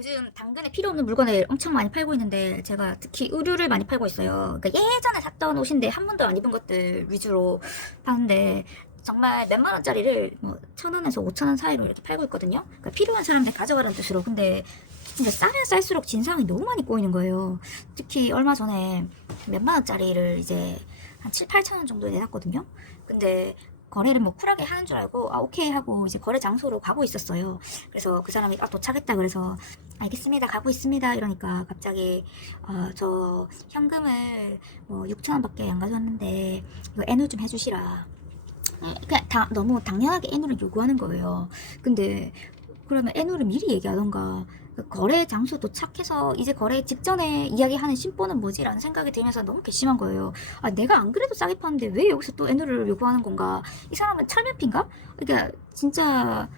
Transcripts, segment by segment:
요즘 당근에 필요 없는 물건을 엄청 많이 팔고 있는데 제가 특히 의류를 많이 팔고 있어요. 그러니까 예전에 샀던 옷인데 한 번도 안 입은 것들 위주로 파는데 정말 몇만 원짜리를 뭐 1,000원에서 5,000원 사이로 이렇게 팔고 있거든요. 그러니까 필요한 사람들 가져가라는 뜻으로. 근데 진짜 싸면 쌀수록 진상이 너무 많이 꼬이는 거예요. 특히 얼마 전에 몇만 원짜리를 이제 한 7, 8천 원 정도에 내놨거든요. 근데 거래를 뭐 쿨하게 하는 줄 알고 오케이 하고 이제 거래 장소로 가고 있었어요. 그래서 그 사람이 도착했다 그래서 알겠습니다 가고 있습니다 이러니까 갑자기 저 현금을 뭐 6천 원밖에 안 가져왔는데 이거 애누 좀 해주시라. 그냥 너무 당연하게 애누를 요구하는 거예요. 근데 그러면 애누를 미리 얘기하던가. 그 거래 장소 도착해서 이제 거래 직전에 이야기하는 심보는 뭐지라는 생각이 들면서 너무 괘씸한 거예요. 아, 내가 안 그래도 싸게 파는데 왜 여기서 또 애누를 요구하는 건가? 이 사람은 철면피인가? 그러니까 진짜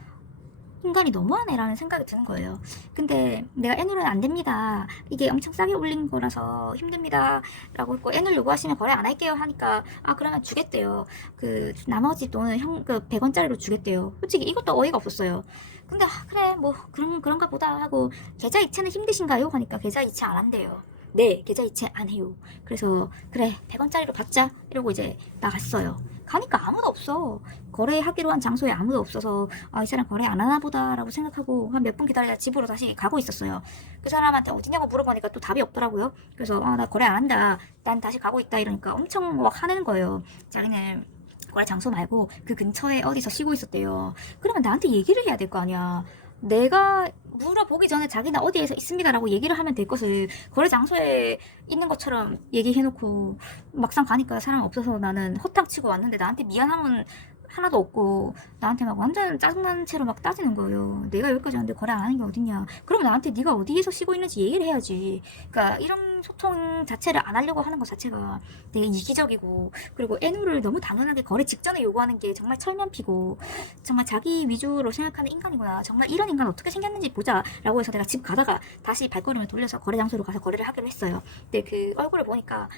인간이 너무하네라는 생각이 드는 거예요. 근데 내가 애누는 안 됩니다. 이게 엄청 싸게 올린 거라서 힘듭니다. 라고 했고, 애누를 요구하시면 거래 안 할게요 하니까, 아, 그러면 주겠대요. 그, 나머지 돈은 그 100원짜리로 주겠대요. 솔직히 이것도 어이가 없었어요. 근데, 그래, 뭐, 그런가 보다 하고, 계좌 이체는 힘드신가요? 하니까 계좌 이체 안 한대요. 네, 계좌 이체 안 해요. 그래서, 그래, 100원짜리로 받자. 이러고 이제 나갔어요. 가니까 아무도 없어. 거래하기로 한 장소에 아무도 없어서 이 사람 거래 안 하나 보다라고 생각하고 한 몇 분 기다리다 집으로 다시 가고 있었어요. 그 사람한테 어디냐고 물어보니까 또 답이 없더라고요. 그래서 나 거래 안 한다. 난 다시 가고 있다 이러니까 엄청 막 화내는 거예요. 자기는 거래 장소 말고 그 근처에 어디서 쉬고 있었대요. 그러면 나한테 얘기를 해야 될 거 아니야. 내가 물어보기 전에 자기는 어디에서 있습니다라고 얘기를 하면 될 것을 거래 장소에 있는 것처럼 얘기해놓고 막상 가니까 사람 없어서 나는 허탕 치고 왔는데 나한테 미안함은 하나도 없고 나한테 막 완전 짜증나는 채로 막 따지는 거예요. 내가 여기까지 왔는데 거래 안 하는 게 어딨냐. 그러면 나한테 네가 어디에서 쉬고 있는지 얘기를 해야지. 그러니까 이런 소통 자체를 안 하려고 하는 것 자체가 되게 이기적이고, 그리고 애누를 너무 당연하게 거래 직전에 요구하는 게 정말 철면피고 정말 자기 위주로 생각하는 인간이구나. 정말 이런 인간 어떻게 생겼는지 보자 라고 해서 내가 집 가다가 다시 발걸음을 돌려서 거래 장소로 가서 거래를 하기로 했어요. 근데 그 얼굴을 보니까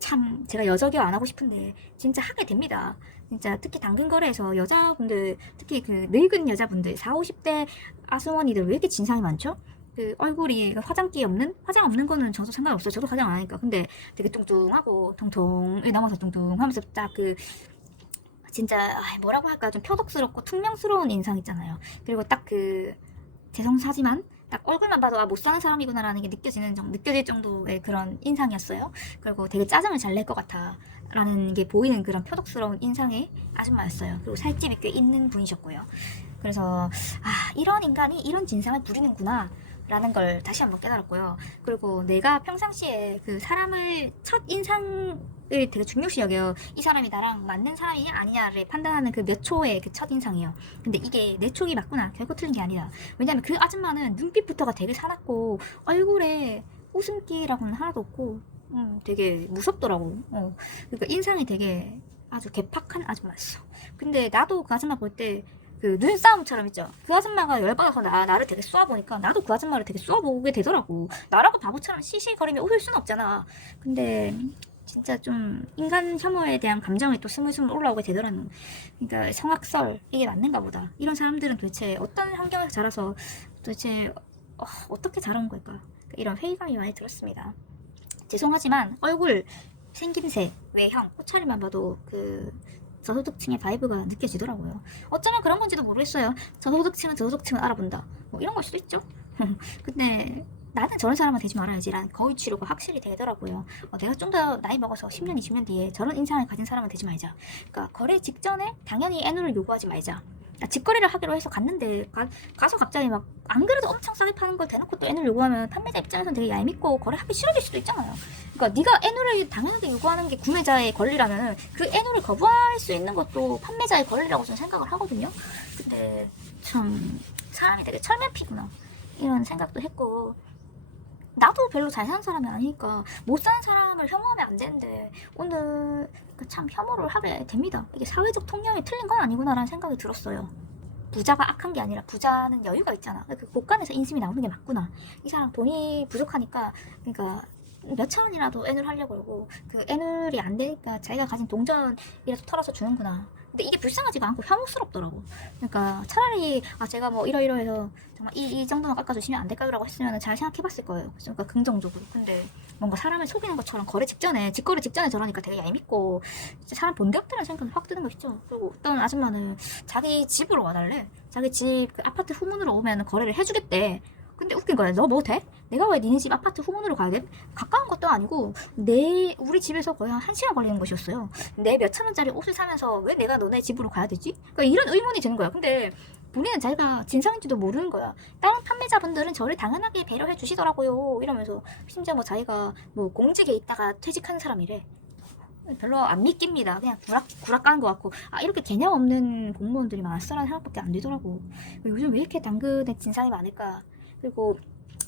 참 제가 여적이 안 하고 싶은데 진짜 하게 됩니다. 진짜 특히 당근 거래에서 여자분들, 특히 그 늙은 여자분들 40, 50대 아주머니들 왜 이렇게 진상이 많죠? 그 얼굴이 화장기 없는? 화장 없는 거는 저도 상관없어요. 저도 화장 안 하니까. 근데 되게 뚱뚱하고 통통이 넘어서 뚱뚱하면서 딱 그 진짜 뭐라고 할까, 좀 표독스럽고 퉁명스러운 인상 있잖아요. 그리고 딱 그 대성사지만 딱 얼굴만 봐도 못 사는 사람이구나라는 게 느껴질 정도의 그런 인상이었어요. 그리고 되게 짜증을 잘 낼 것 같아 라는 게 보이는 그런 표독스러운 인상의 아줌마였어요. 그리고 살집이 꽤 있는 분이셨고요. 그래서 이런 인간이 이런 진상을 부리는구나 라는 걸 다시 한번 깨달았고요. 그리고 내가 평상시에 그 사람을 첫 인상을 되게 중요시 여겨요. 이 사람이 나랑 맞는 사람이냐 아니냐를 판단하는 그 몇 초의 그 첫인상이에요. 근데 이게 내 촉이 맞구나, 결코 틀린 게 아니다. 왜냐면 그 아줌마는 눈빛부터가 되게 사납고 얼굴에 웃음기라고는 하나도 없고 되게 무섭더라고. 그러니까 인상이 되게 아주 개팍한 아줌마였어. 근데 나도 그 아줌마 볼 때 그 눈싸움처럼 있죠. 그 아줌마가 열받아서 나를 되게 쏘아보니까 나도 그 아줌마를 되게 쏘아보게 되더라고. 나라고 바보처럼 시시거리며 웃을 수는 없잖아. 근데 진짜 좀 인간 혐오에 대한 감정이 또 스물스물 올라오게 되더라는. 그러니까 성악설 이게 맞는가 보다. 이런 사람들은 도대체 어떤 환경에서 자라서 도대체 어떻게 자란 걸까? 이런 회의감이 많이 들었습니다. 죄송하지만 얼굴, 생김새, 외형, 옷차림만 봐도 그 저소득층의 바이브가 느껴지더라고요. 어쩌면 그런 건지도 모르겠어요. 저소득층은 알아본다. 뭐 이런 걸 수도 있죠. 근데 나는 저런 사람은 되지 말아야지 라는 거의 치료가 확실히 되더라고요. 내가 좀 더 나이 먹어서 10년, 20년 뒤에 저런 인상을 가진 사람은 되지 말자. 그러니까 거래 직전에 당연히 애누를 요구하지 말자. 직거래를 하기로 해서 갔는데 가서 갑자기 막 안 그래도 엄청 싸게 파는 걸 대놓고 또 애누를 요구하면 판매자 입장에서는 되게 얄밉고 거래하기 싫어질 수도 있잖아요. 그러니까 네가 애누를 당연하게 요구하는 게 구매자의 권리라면 그 애누를 거부할 수 있는 것도 판매자의 권리라고 저는 생각을 하거든요. 근데 참 사람이 되게 철면피구나 이런 생각도 했고, 나도 별로 잘 사는 사람이 아니니까 못 사는 사람을 혐오하면 안 되는데 오늘 참 혐오를 하게 됩니다. 이게 사회적 통념이 틀린 건 아니구나라는 생각이 들었어요. 부자가 악한 게 아니라 부자는 여유가 있잖아. 그 곳간에서 인심이 나오는 게 맞구나. 이 사람 돈이 부족하니까, 그러니까 몇천 원이라도 애누를 하려고 그러고 그 애누리 안 되니까 자기가 가진 동전이라도 털어서 주는구나. 근데 이게 불쌍하지가 않고 혐오스럽더라고. 그러니까 차라리 제가 뭐 이러이러해서 정말 이 정도만 깎아주시면 안 될까요라고 했으면 잘 생각해봤을 거예요. 그러니까 긍정적으로. 근데 뭔가 사람을 속이는 것처럼 거래 직전에 직거래 직전에 저러니까 되게 얄밉고 진짜 사람 본데 없다는 생각이 확 드는 거 있죠. 그리고 어떤 아줌마는 자기 집으로 와달래. 자기 집 그 아파트 후문으로 오면 거래를 해주겠대. 근데 웃긴 거야. 너 뭐 돼? 내가 왜 니네 집 아파트 후문으로 가야 돼? 가까운 것도 아니고 우리 집에서 거의 한 1시간 걸리는 곳이었어요. 내 몇천 원짜리 옷을 사면서 왜 내가 너네 집으로 가야 되지? 그러니까 이런 의문이 드는 거야. 근데 본인은 자기가 진상인지도 모르는 거야. 다른 판매자분들은 저를 당연하게 배려해 주시더라고요. 이러면서 심지어 뭐 자기가 뭐 공직에 있다가 퇴직한 사람이래. 별로 안 믿깁니다. 그냥 구락 까는 것 같고 이렇게 개념 없는 공무원들이 많았어라는 생각밖에 안 되더라고. 요즘 왜 이렇게 당근에 진상이 많을까? 그리고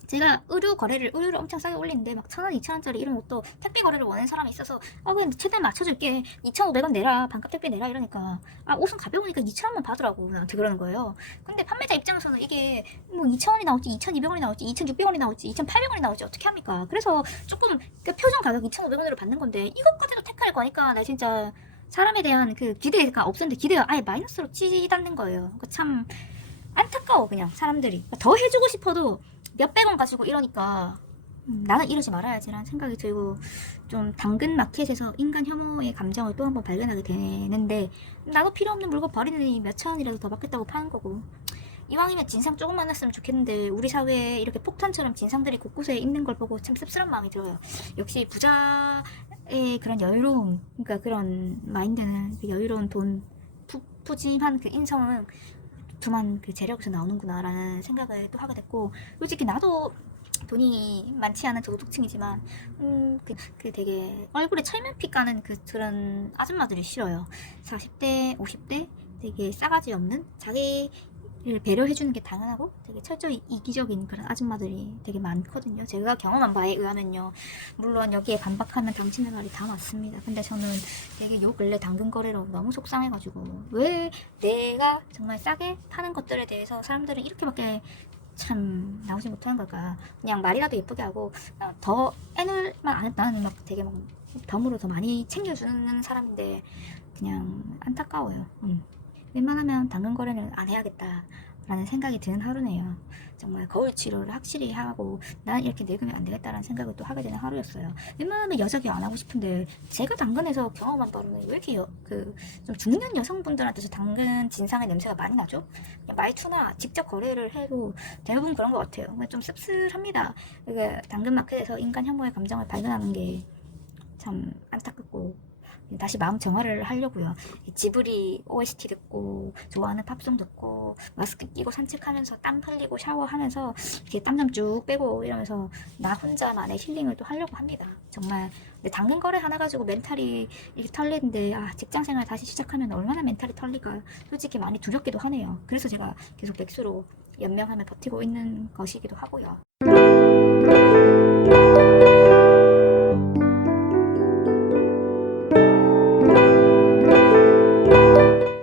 제가 의류를 엄청 싸게 올리는데 막 1,000원, 2,000원짜리 이런 것도 택배 거래를 원하는 사람이 있어서 그냥 최대한 맞춰줄게. 2,500원 내라. 반값 택배 내라. 이러니까 옷은 가벼우니까 2,000원만 받으라고 나한테 그러는 거예요. 근데 판매자 입장에서는 이게 뭐 2,000원이 나올지 2,200원이 나올지 2,600원이 나올지 2,800원이 나올지 어떻게 합니까? 그래서 조금 그 표준 가격 2,500원으로 받는 건데 이것까지도 택할 거니까 나 진짜 사람에 대한 그 기대가 없었는데 기대가 아예 마이너스로 치닫는 거예요. 그러니까 참 안타까워. 그냥 사람들이 더 해주고 싶어도 몇백 원 가지고 이러니까 나는 이러지 말아야지라는 생각이 들고 좀 당근 마켓에서 인간 혐오의 감정을 또 한 번 발견하게 되는데 나도 필요 없는 물건 버리느니 몇천 원이라도 더 받겠다고 파는 거고 이왕이면 진상 조금 만났으면 좋겠는데 우리 사회에 이렇게 폭탄처럼 진상들이 곳곳에 있는 걸 보고 참 씁쓸한 마음이 들어요. 역시 부자의 그런 여유로움, 그러니까 그런 마인드는 그 여유로운 돈, 푸짐한 그 인성은 두만 그 재력에서 나오는구나라는 생각을 또 하게 됐고 솔직히 나도 돈이 많지 않은 저소득층이지만 그 되게 얼굴에 철면피 까는 그런 아줌마들이 싫어요. 40대, 50대 되게 싸가지 없는 자기를 배려해주는 게 당연하고 되게 철저히 이기적인 그런 아줌마들이 되게 많거든요. 제가 경험한 바에 의하면요. 물론 여기에 반박하면 당신의 말이 다 맞습니다. 근데 저는 되게 요 근래 당근 거래로 너무 속상해가지고 왜 내가 정말 싸게 파는 것들에 대해서 사람들은 이렇게밖에 참 나오지 못하는 걸까. 그냥 말이라도 예쁘게 하고 더 애늘만 안 해도 나는 막 되게 막 덤으로 더 많이 챙겨주는 사람인데 그냥 안타까워요. 웬만하면 당근 거래는 안 해야겠다라는 생각이 드는 하루네요. 정말 거울 치료를 확실히 하고 난 이렇게 늙으면 안 되겠다라는 생각을 또 하게 되는 하루였어요. 웬만하면 여자기 안 하고 싶은데 제가 당근에서 경험한 바로는 왜 이렇게 좀 중년 여성분들한테서 당근 진상의 냄새가 많이 나죠? 말투나 직접 거래를 해도 대부분 그런 것 같아요. 좀 씁쓸합니다. 이게 당근마켓에서 인간 혐오의 감정을 발견하는 게 참 안타깝고 다시 마음 정화를 하려고요. 지브리 OST 듣고 좋아하는 팝송 듣고 마스크 끼고 산책하면서 땀 흘리고 샤워하면서 이렇게 땀 좀 쭉 빼고 이러면서 나 혼자만의 힐링을 또 하려고 합니다. 정말 당근 거래 하나 가지고 멘탈이 이렇게 털리는데 직장생활 다시 시작하면 얼마나 멘탈이 털릴까 솔직히 많이 두렵기도 하네요. 그래서 제가 계속 백수로 연명하며 버티고 있는 것이기도 하고요.